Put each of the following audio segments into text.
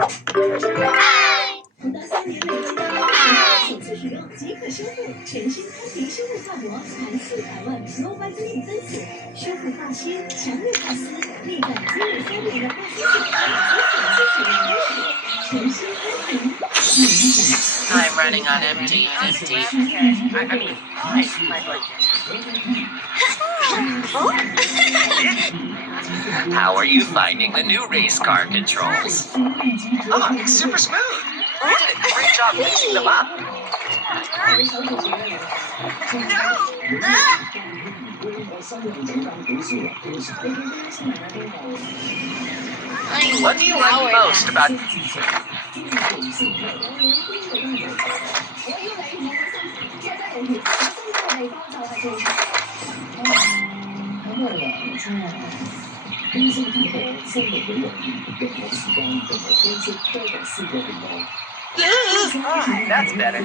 不到3年内的首次使用即可修复，全新开屏修护效果，含400万 Pro 增幅，修复发芯，强韧发丝，内在肌肉松弛的发丝线，从开始，全新开屏。I'm running on empty. I mean, my How are you finding the new race car controls? Oh, super smooth. You did a great job fixing them up. What do you like most about... That's better.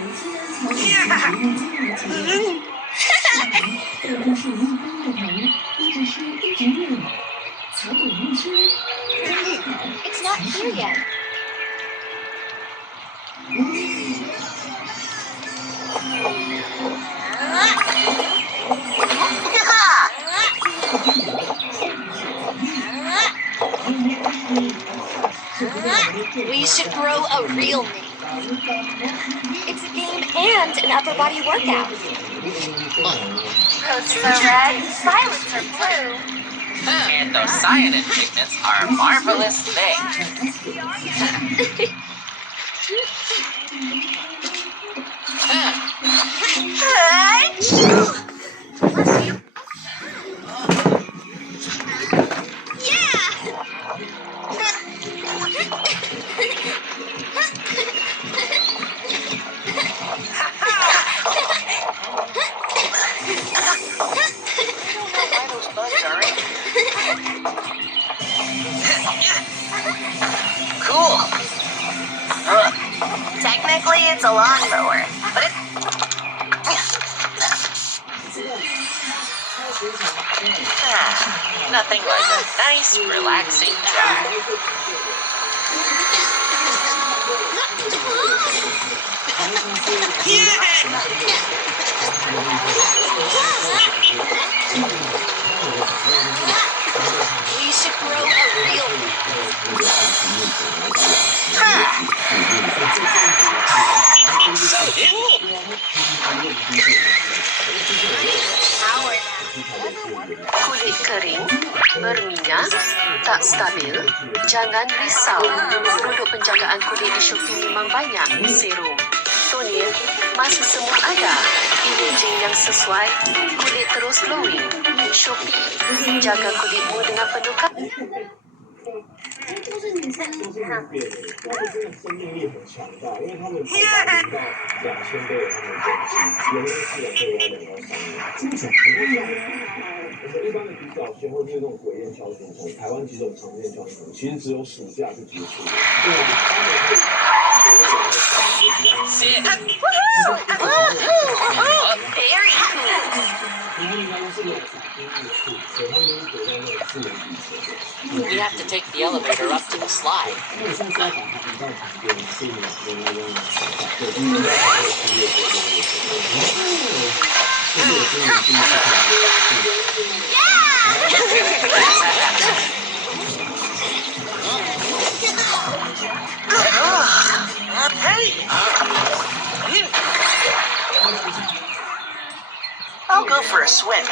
It's not here yet. We should grow a real name. It's a game and an upper body workout. Roses are red, violets are blue. And those cyanide pigments are a marvelous thing. Cool. Technically, it's a lawnmower, but it's... Nothing like a nice, relaxing jog. We should grow a real name. Kulit kering, berminyak, tak stabil. Jangan risau. Produk penjagaan kulit di Shopee memang banyak. Serum, toner, masih semua ada. Imaging yang sesuai, kulit terus glowing. Shopee, jaga kulitmu dengan penuh kasih. 都是女生，都是很别的，他们真的生命力很强大，因为他们才达到2000倍的他们的重心，人工自然可以要2到3年，这么久我们一般的比较先会是那种鬼焰小型虫，台湾几种常见小型虫，其实只有暑假去接触。对，他们可以。Very cool. We have to take the elevator up to the slide. I'll go for a swim.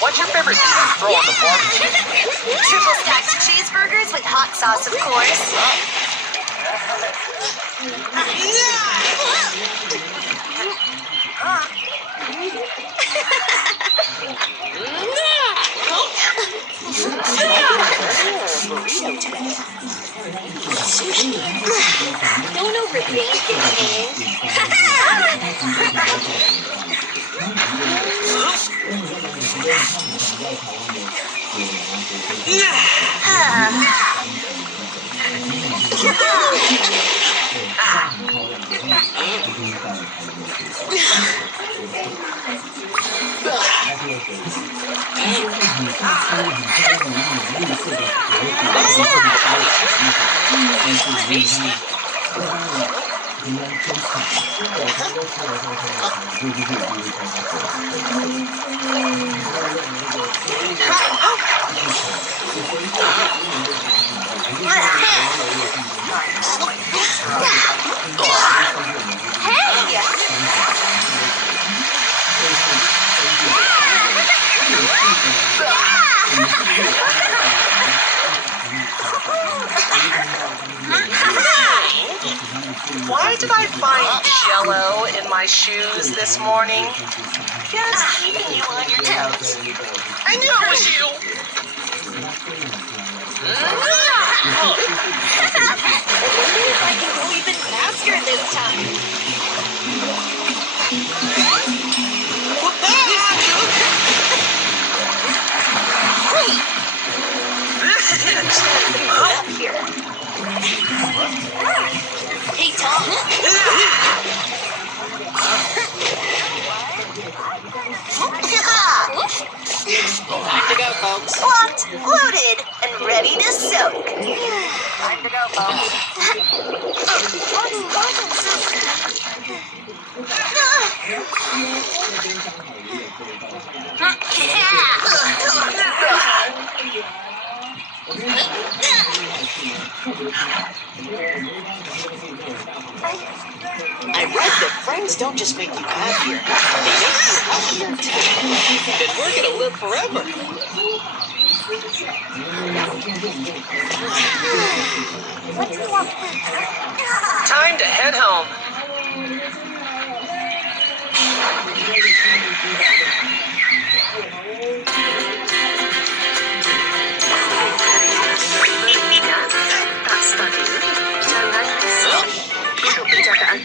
What's your favorite thing to throw on the barbecue? Triple stacked cheeseburgers with hot sauce, of course. Don't overthink it, Why did I find Jello in my shoes this morning? Just keeping you on your toes. I knew it was you. I can go even faster this time. Up here. Hey, Tom. Time to go, folks. Locked, loaded, and ready to soak. Time to go, folks. I read that friends don't just make you happier, they make you healthier too. And we're gonna live forever. Time to head home. Berminyak, tak stabil, jangan risau. Untuk penjagaan